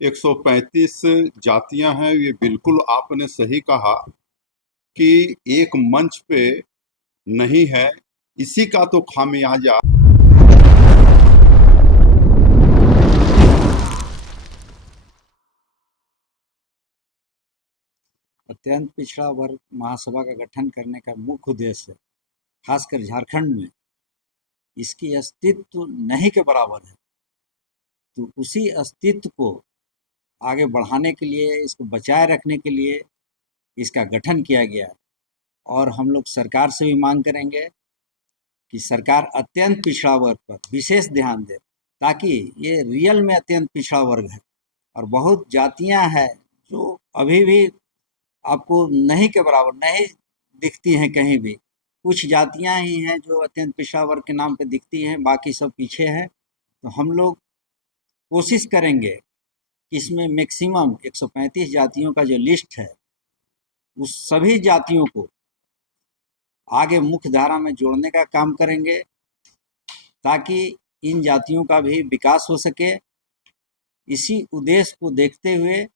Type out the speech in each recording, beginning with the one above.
135 जातियां हैं। ये बिल्कुल आपने सही कहा कि एक मंच पे नहीं है। इसी का तो खामियाजा अत्यंत पिछड़ा वर्ग महासभा का गठन करने का मुख्य उद्देश्य है, खासकर झारखंड में इसकी अस्तित्व नहीं के बराबर है। तो उसी अस्तित्व को आगे बढ़ाने के लिए, इसको बचाए रखने के लिए इसका गठन किया गया है। और हम लोग सरकार से भी मांग करेंगे कि सरकार अत्यंत पिछड़ा वर्ग पर विशेष ध्यान दे, ताकि ये रियल में अत्यंत पिछड़ा वर्ग है और बहुत जातियां हैं जो अभी भी आपको नहीं के बराबर नहीं दिखती हैं कहीं भी। कुछ जातियां ही हैं जो अत्यंत पिछड़ा वर्ग के नाम पे दिखती हैं, बाकी सब पीछे हैं। तो हम लोग कोशिश करेंगे कि इसमें मैक्सिमम 135 जातियों का जो लिस्ट है उस सभी जातियों को आगे मुख्य धारा में जोड़ने का काम करेंगे, ताकि इन जातियों का भी विकास हो सके। इसी उद्देश्य को देखते हुए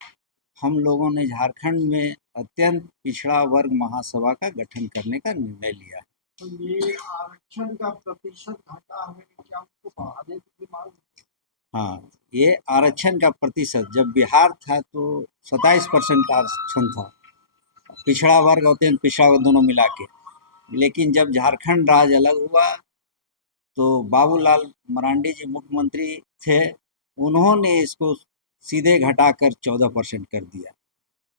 हम लोगों ने झारखंड में अत्यंत पिछड़ा वर्ग महासभा का गठन करने का निर्णय लिया है। तो ये आरक्षण का प्रतिशत घटा है, क्या उसको बढ़ाने की मांग? हाँ, ये आरक्षण का प्रतिशत जब बिहार था तो 27% आरक्षण था, पिछड़ा वर्ग और अत्यंत पिछड़ा वर्ग दोनों मिला के। लेकिन जब झारखंड राज्य अलग हुआ तो बाबूलाल मरांडी जी मुख्यमंत्री थे, उन्होंने इसको सीधे घटाकर 14% कर दिया।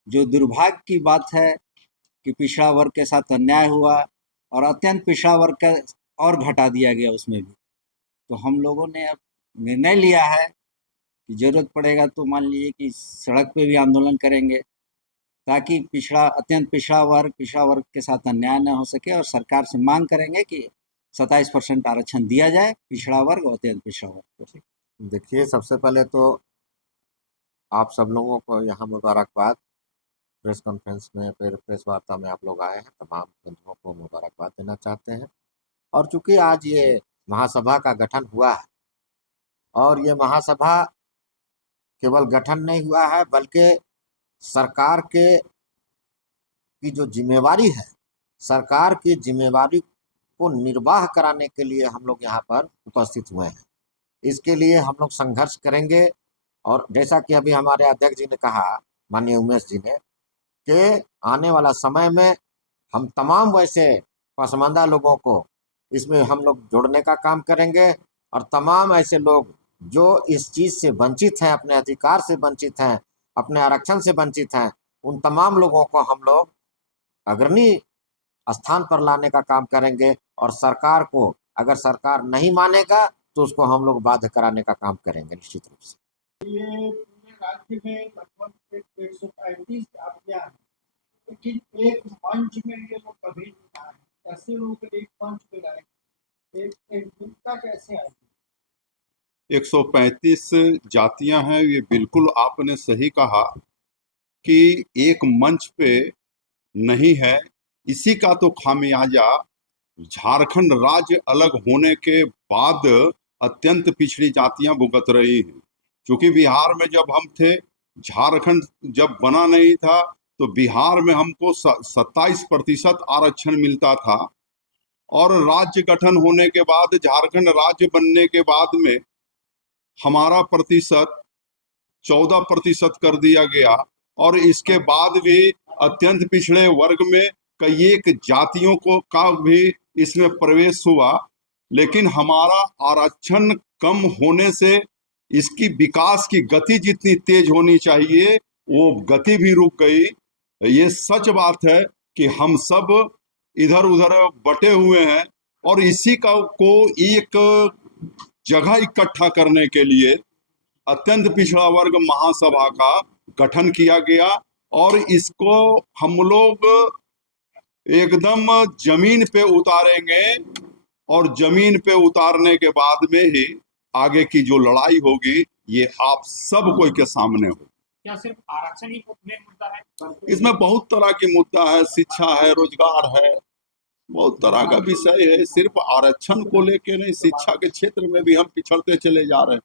जो दुर्भाग्य की बात है कि पिछड़ा वर्ग के साथ अन्याय हुआ और अत्यंत पिछड़ा वर्ग का और घटा दिया गया उसमें भी। तो हम लोगों ने अब निर्णय लिया है कि ज़रूरत पड़ेगा तो मान लीजिए कि सड़क पे भी आंदोलन करेंगे, ताकि अत्यंत पिछड़ा वर्ग के साथ अन्याय न हो सके। और सरकार से मांग करेंगे कि 27% आरक्षण दिया जाए पिछड़ा वर्ग और अत्यंत पिछड़ा वर्ग को। देखिए, सबसे पहले तो आप सब लोगों को यहाँ मुबारकबाद। प्रेस कॉन्फ्रेंस में, फिर प्रेस वार्ता में आप लोग आए हैं, तमाम बंधुओं को मुबारकबाद देना चाहते हैं। और चूंकि आज ये महासभा का गठन हुआ है, और ये महासभा केवल गठन नहीं हुआ है बल्कि सरकार की जो जिम्मेवारी है, सरकार की जिम्मेवारी को निर्वाह कराने के लिए हम लोग यहाँ पर उपस्थित हुए हैं। इसके लिए हम लोग संघर्ष करेंगे। और जैसा कि अभी हमारे अध्यक्ष जी ने कहा, माननीय उमेश जी ने, कि आने वाला समय में हम तमाम वैसे पसमानदा लोगों को इसमें हम लोग जोड़ने का काम करेंगे। और तमाम ऐसे लोग जो इस चीज़ से वंचित हैं, अपने अधिकार से वंचित हैं, अपने आरक्षण से वंचित हैं, उन तमाम लोगों को हम लोग अग्रणी स्थान पर लाने का काम करेंगे। और सरकार को, अगर सरकार नहीं मानेगा तो उसको हम लोग बाध्य कराने का काम करेंगे निश्चित रूप से। ये पूरे राज्य में लगभग 135 जातियां हैं, लेकिन एक मंच में ये लोग कभी नहीं आए। कैसे लोग एक मंच पे आए, एकजुटता कैसे आएगी? 135 जातियां हैं। ये बिल्कुल आपने सही कहा कि एक मंच पे नहीं है। इसी का तो खामियाजा झारखंड राज्य अलग होने के बाद अत्यंत पिछड़ी जातियां भुगत रही हैं। क्योंकि बिहार में जब हम थे, झारखंड जब बना नहीं था, तो बिहार में हमको 27% आरक्षण मिलता था। और राज्य गठन होने के बाद, झारखंड राज्य बनने के बाद में हमारा प्रतिशत 14% कर दिया गया। और इसके बाद भी अत्यंत पिछड़े वर्ग में कई एक जातियों का भी इसमें प्रवेश हुआ। लेकिन हमारा आरक्षण कम होने से इसकी विकास की गति जितनी तेज होनी चाहिए, वो गति भी रुक गई। ये सच बात है कि हम सब इधर उधर बटे हुए हैं, और इसी को एक जगह इकट्ठा करने के लिए अत्यंत पिछड़ा वर्ग महासभा का गठन किया गया। और इसको हम लोग एकदम जमीन पे उतारेंगे, और जमीन पे उतारने के बाद में ही आगे की जो लड़ाई होगी ये आप सब कोई के सामने हो। क्या सिर्फ आरक्षण ही मेन मुद्दा है? इसमें बहुत तरह की मुद्दा है, शिक्षा है, रोजगार है, बहुत तरह का विषय है। सिर्फ आरक्षण को लेके नहीं, शिक्षा के क्षेत्र में भी हम पिछड़ते चले जा रहे हैं।